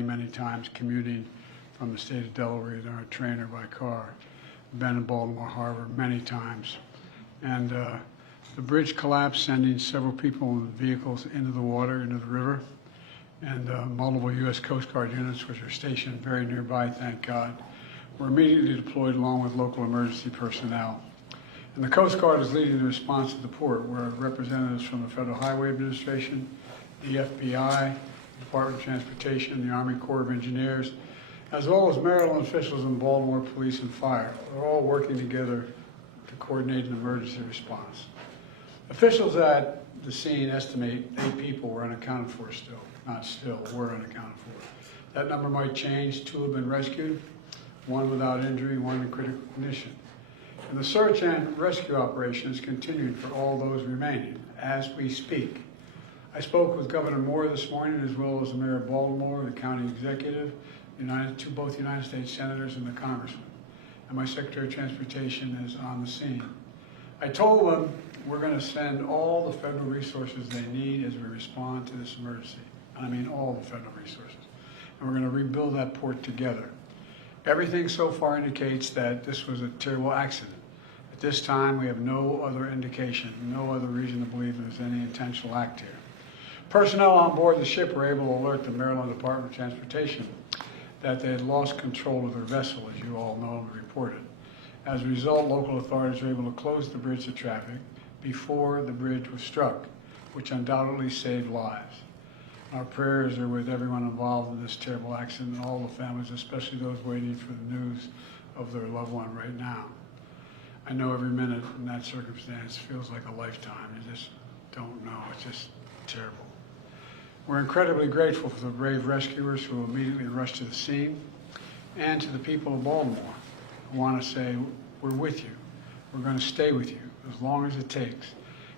many times commuting from the state of Delaware in our train or by car. Been in Baltimore Harbor many times. And the bridge collapsed, sending several people and vehicles into the water, into the river. And multiple U.S. Coast Guard units, which are stationed very nearby, thank God, were immediately deployed along with local emergency personnel. And the Coast Guard is leading the response to the port, where representatives from the Federal Highway Administration, the FBI, the Department of Transportation, the Army Corps of Engineers, as well as Maryland officials and Baltimore Police and Fire, are all working together to coordinate an emergency response. Officials at the scene estimate 8 people were unaccounted for still. Not still, were unaccounted for. That number might change. 2 have been rescued, 1 without injury, 1 in critical condition. And the search and rescue operation is continuing for all those remaining as we speak. I spoke with Governor Moore this morning, as well as the Mayor of Baltimore, the county executive, both United States senators and the congressman. And my Secretary of Transportation is on the scene. I told them we're going to send all the federal resources they need as we respond to this emergency. I mean all the federal resources. And we're going to rebuild that port together. Everything so far indicates that this was a terrible accident. At this time, we have no other indication, no other reason to believe there's any intentional act here. Personnel on board the ship were able to alert the Maryland Department of Transportation that they had lost control of their vessel, as you all know and reported. As a result, local authorities were able to close the bridge to traffic before the bridge was struck, which undoubtedly saved lives. Our prayers are with everyone involved in this terrible accident and all the families, especially those waiting for the news of their loved one right now. I know every minute in that circumstance feels like a lifetime. You just don't know. It's just terrible. We're incredibly grateful for the brave rescuers who immediately rushed to the scene, and to the people of Baltimore who want to say, we're with you. We're going to stay with you as long as it takes.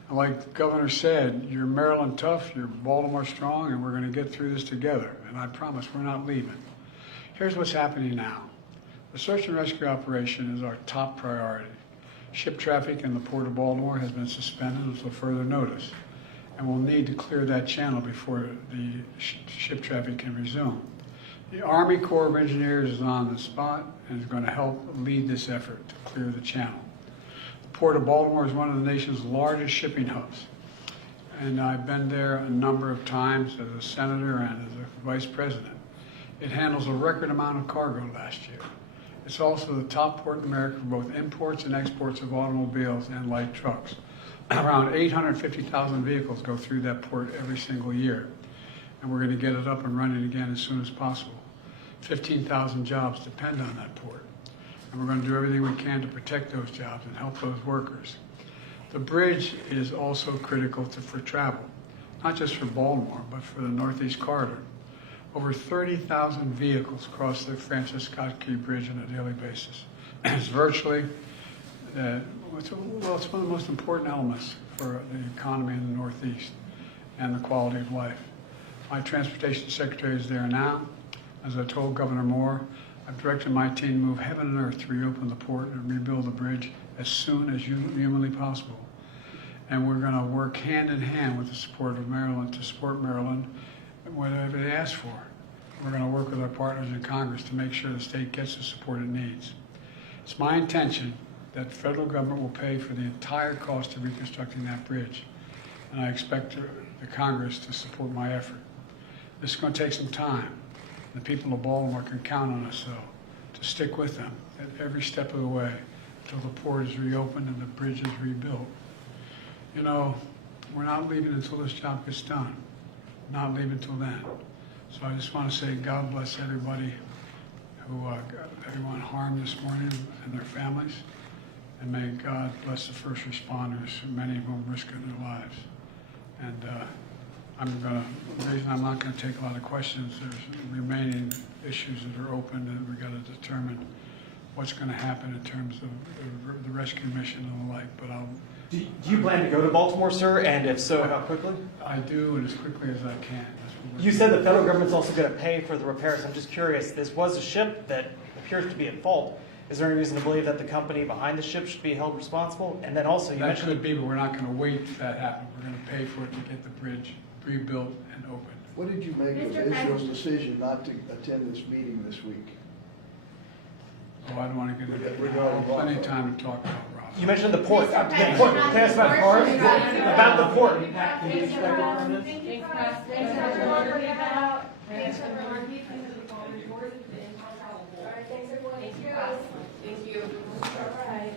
And like the governor said, you're Maryland tough, you're Baltimore strong, and we're going to get through this together. And I promise we're not leaving. Here's what's happening now. The search and rescue operation is our top priority. Ship traffic in the Port of Baltimore has been suspended until further notice, and we'll need to clear that channel before the ship traffic can resume. The Army Corps of Engineers is on the spot and is going to help lead this effort to clear the channel. The Port of Baltimore is one of the nation's largest shipping hubs, and I've been there a number of times as a senator and as a vice president. It handles a record amount of cargo last year. It's also the top port in America for both imports and exports of automobiles and light trucks. Around 850,000 vehicles go through that port every single year, and we're going to get it up and running again as soon as possible. 15,000 jobs depend on that port, and we're going to do everything we can to protect those jobs and help those workers. The bridge is also critical for travel, not just for Baltimore, but for the Northeast Corridor. Over 30,000 vehicles cross the Francis Scott Key Bridge on a daily basis. It's virtually, it's one of the most important elements for the economy in the Northeast and the quality of life. My transportation secretary is there now. As I told Governor Moore, I've directed my team to move heaven and earth to reopen the port and rebuild the bridge as soon as humanly possible. And we're going to work hand in hand with the support of Maryland to support Maryland whatever they ask for. We're going to work with our partners in Congress to make sure the state gets the support it needs. It's my intention that the federal government will pay for the entire cost of reconstructing that bridge, and I expect the Congress to support my effort. This is going to take some time. The people of Baltimore can count on us, though, to stick with them at every step of the way until the port is reopened and the bridge is rebuilt. You know, we're not leaving until this job gets done. Not leaving until then. So I just want to say God bless everybody who got everyone harmed this morning and their families. And may God bless the first responders, many of whom risked their lives. And the reason I'm not going to take a lot of questions, there's remaining issues that are open that we've got to determine what's going to happen in terms of the rescue mission and the like. But Do you plan to go to Baltimore, sir? And if so, how quickly? I do, and as quickly as I can. You said the federal government's also going to pay for the repairs. I'm just curious, this was a ship that appears to be at fault. Is there any reason to believe that the company behind the ship should be held responsible? And then also, you mentioned... That could be, but we're not going to wait for that to happen. We're going to pay for it to get the bridge rebuilt and opened. What did you make of Mr. Israel's President. decision not to attend this meeting this week? Oh, I don't want to get into We're it. going Plenty to- of time to talk about Ross. You mentioned the port. Mr. The President, port. not Can I ask about the cars? port. About the port. Thanks, everyone. Thanks, everyone. All right, thanks, everyone. Thank you. Thank you. All right.